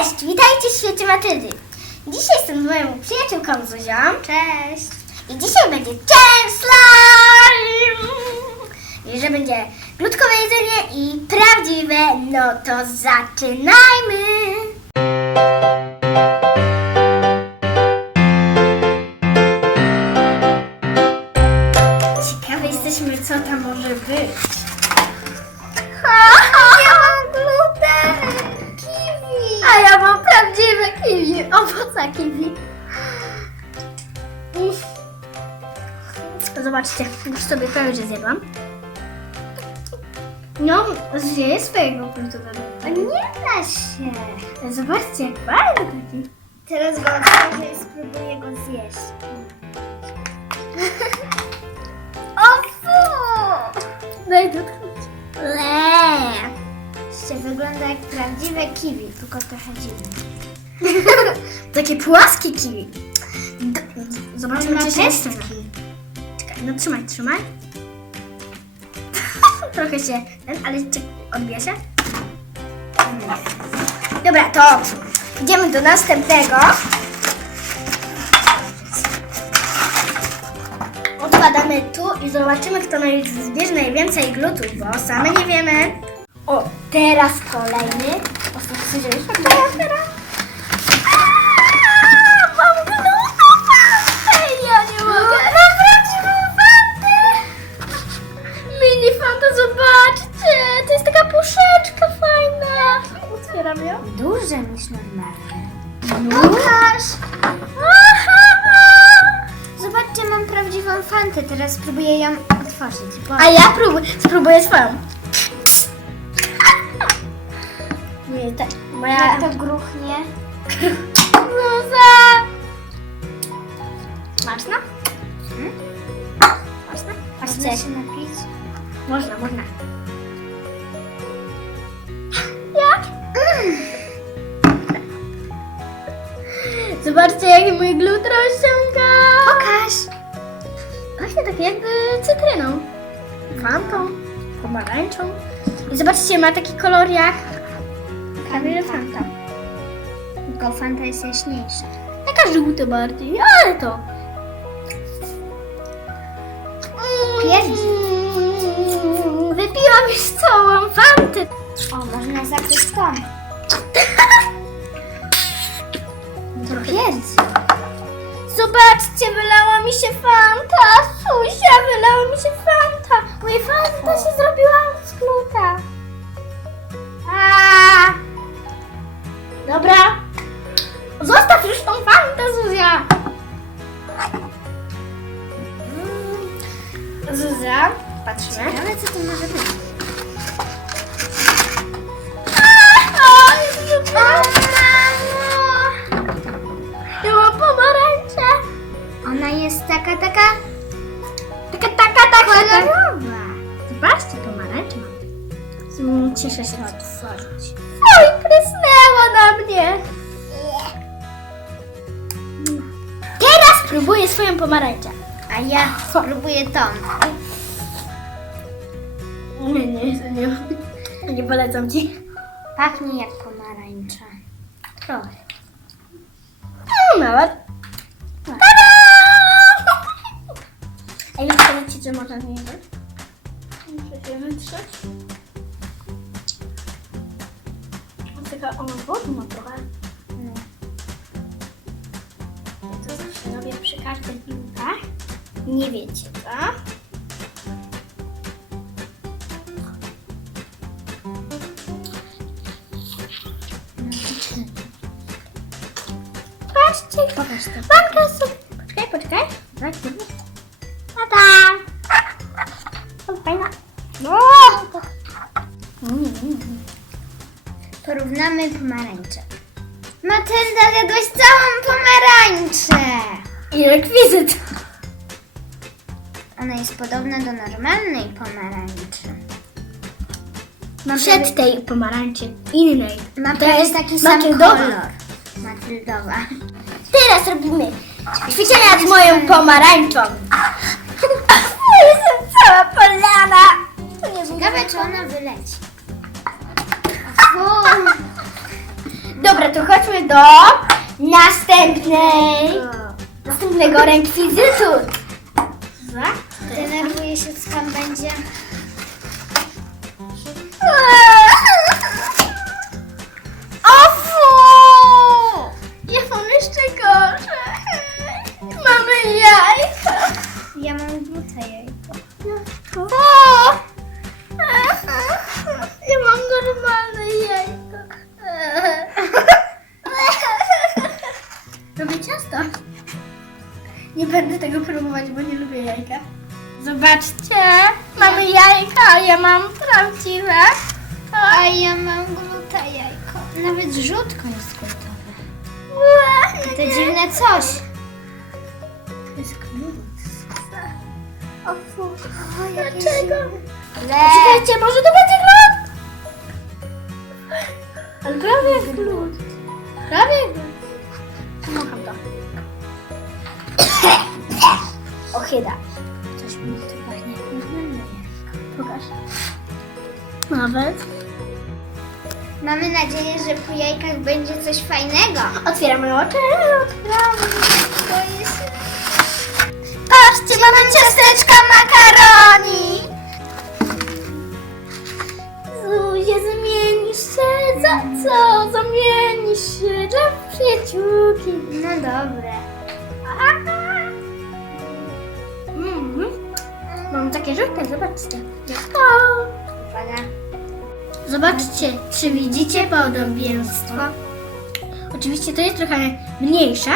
Cześć, witajcie w świecie Matyldy. Dzisiaj jestem z moją przyjaciółką Zuzią. Cześć. I dzisiaj będzie Część Slime. I że będzie glutkowe jedzenie i prawdziwe, no to zaczynajmy. Ciekawe jesteśmy, co tam może być. Już sobie prawie że zjadłam. No, zjeję swojego glutowego. A nie da się. Zobaczcie, jak fajny taki. Teraz go otworzę i spróbuję go zjeść. O fu! Daj dotknąć. Le. Jeszcze wygląda jak prawdziwe kiwi, tylko trochę dziwne. Takie płaskie kiwi. Zobaczmy, czy się no trzymaj, trzymaj. trochę się, ten, ale odbija się. Dobra, to idziemy do następnego. Odkładamy tu i zobaczymy, kto zbierze najwięcej glutów, bo same nie wiemy. O, teraz kolejny. Już teraz, teraz. Teraz spróbuję ją otworzyć. Bo... A ja próbuję, spróbuję swoją. Nie, tak, moja... Jak to gruchnie. Zuza! Smaczna? Hmm? Smaczna? Można Patrzcie, się napić? można, można. Jak? Zobaczcie, jaki mój glut rozciąga. Pokaż. Właśnie tak jakby cytryną. Fantą, pomarańczą. I zobaczcie, ma taki kolor jak prawie fanta. Tylko fanta jest jaśniejsza. Taka żółta bardziej, ale to. Mm, Wypiłam już całą fantę. O, można zakryć tą. Pięć. Zobaczcie, wylała mi się fanta. Susia, wylała mi się fanta. Moja fanta się zrobiła z gluta. A. Dobra. Zostaw już tą fantę, Zuzia. Mm. Zuzia, patrzmy. Kolorowa. Zobaczcie, pomarańcze mam. Cieszę się otworzyć. Oj, prysnęła na mnie. Teraz próbuję swoją pomarańczę. A ja spróbuję tą. Nie, nie, nie. Nie polecam ci. Pachnie jak pomarańcza. Trochę. No, nawet. A już powiem ci, że można nie jeść? Muszę się wytrzeć. Taka ona wodu ma trochę. No. Ja to zawsze robię przy każdych blutach. Nie wiecie, co? Patrzcie, Pokaż to. Poczekaj, poczekaj. Tak, fajna. No! Porównamy pomarańcze. Matylda, zjadłaś całą pomarańczę! I rekwizyt. Ona jest podobna do normalnej pomarańczy. Przed tej pomarańczy innej. Ma prawie jest taki sam Matyldowa. kolor. Matyldowa. Teraz robimy ćwiczenia z moją pomarańczą. Cała polana. To nie Ciekawe, czy ona wyleci. Do Dobra, to chodźmy do następnej, następnego rekwizytu. Denerwuję się, co tam będzie. O fu! Ja mam jeszcze gorzej. Mamy jajka. Ja mam jajko. O! Ja mam normalne jajko. Robię ciasto. Nie będę tego próbować, bo nie lubię jajka. Zobaczcie, mamy jajka, a ja mam prawdziwe. A ja mam gluta jajko. Nawet żółtko jest glutowe. To dziwne coś. To jest glut. O. Dlaczego? Czekajcie, może to będzie glut? Ale prawie jak glut. Prawie glut. Macham to. Ochyda. Coś mi tu pachnie. Pokaż. Nawet. Mamy nadzieję, że po jajkach będzie coś fajnego. Otwieramy oczy. Otwieramy. To jest... Mamy ciasteczka makaroni. Zuzie, zmienisz się. Za co? Zamienisz się dla przyjaciółki. No dobre. Mhm. Mam takie żółte, zobaczcie. O. Zobaczcie, czy widzicie podobieństwo? Oczywiście to jest trochę mniejsze.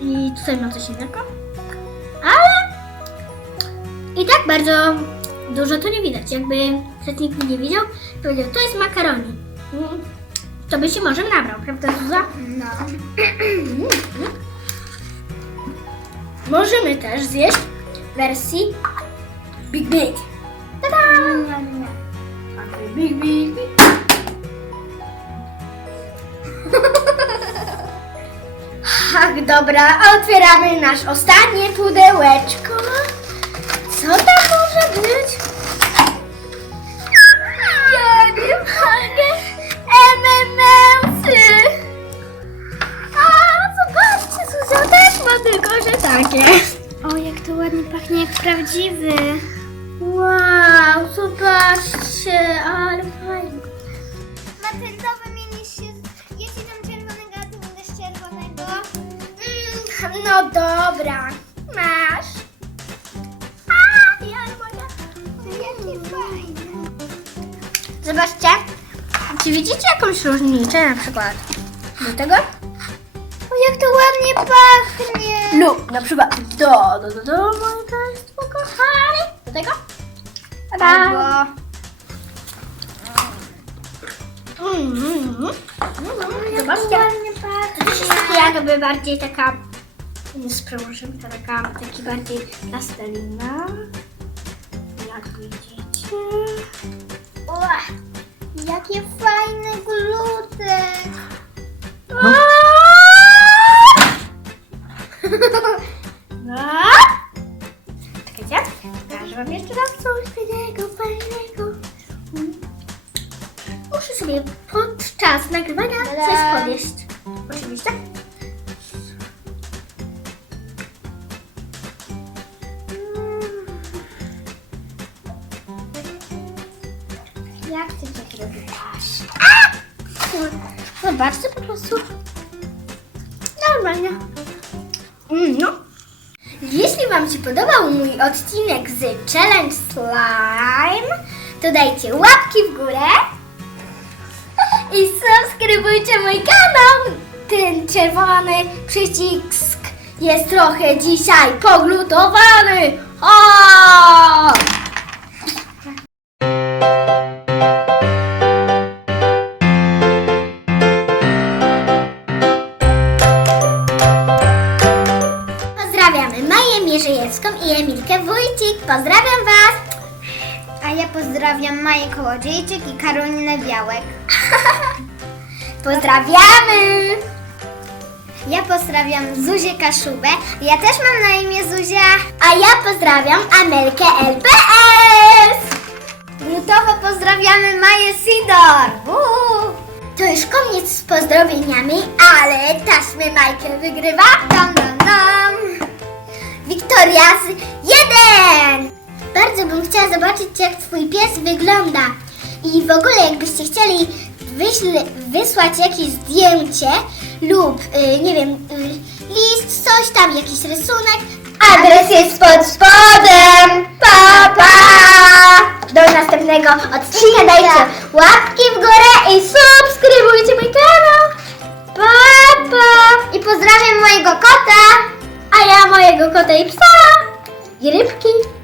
I tutaj ma coś innego. Ale i tak bardzo dużo to nie widać. Jakby ktoś nikt nie widział, to powiedział, to jest makaroni. Mm. To by się może nabrał, prawda Zuza? No. Możemy też zjeść w wersji Big Big. Tada! Big, big, big. Ach, dobra, otwieramy nasz ostatnie pudełeczko. Co tam może być? Ja nie mogę. MMS-y. A, zobaczcie, Suzia też ma tylko, że takie. O, jak to ładnie pachnie jak prawdziwy. Wow, zobaczcie, ale fajnie. Matylda. Ja ci dam czerwonego, a ty będziesz czerwonego. Mm, no dobra, masz. Zobaczcie, czy widzicie jakąś różnicę na przykład do tego? O, jak to ładnie pachnie. Lub na przykład do, do, do, do, moi Państwo kochani. Do tego? Albo... Mm, mm, mm. Zobaczcie. ładnie pachnie. To jest taka jakby bardziej taka, nie sprawdzimy, to taka, taki bardziej plastelina. Jak widzicie. O, jakie fajne gluty. No. Czekajcie, pokażę wam jeszcze raz coś fajnego, fajnego. Muszę sobie podczas nagrywania coś podjeść. Oczywiście. Zobaczcie po prostu. Normalnie. Mm, no. Jeśli Wam się podobał mój odcinek z Challenge Slime, to dajcie łapki w górę i subskrybujcie mój kanał. Ten czerwony przycisk jest trochę dzisiaj poglutowany. O! Pozdrawiam Maję Kołodziejczyk i Karolinę Białek. Pozdrawiamy! Ja pozdrawiam Zuzię Kaszubę. Ja też mam na imię Zuzia. A ja pozdrawiam Amelkę LPS! Glutowo pozdrawiamy Maję Sidor. To już koniec z pozdrowieniami, ale taśmy Michael wygrywa. Dam, dam, dam. Wiktoria z jeden! Bardzo bym chciała zobaczyć, jak twój pies wygląda. I w ogóle, jakbyście chcieli wysłać jakieś zdjęcie lub, y, nie wiem, y, list, coś tam, jakiś rysunek, adres jest pod spodem. Pa, pa! Do następnego odcinka dajcie łapki w górę i subskrybujcie mój kanał. Pa, pa! I pozdrawiam mojego kota. A ja mojego kota i psa. I rybki.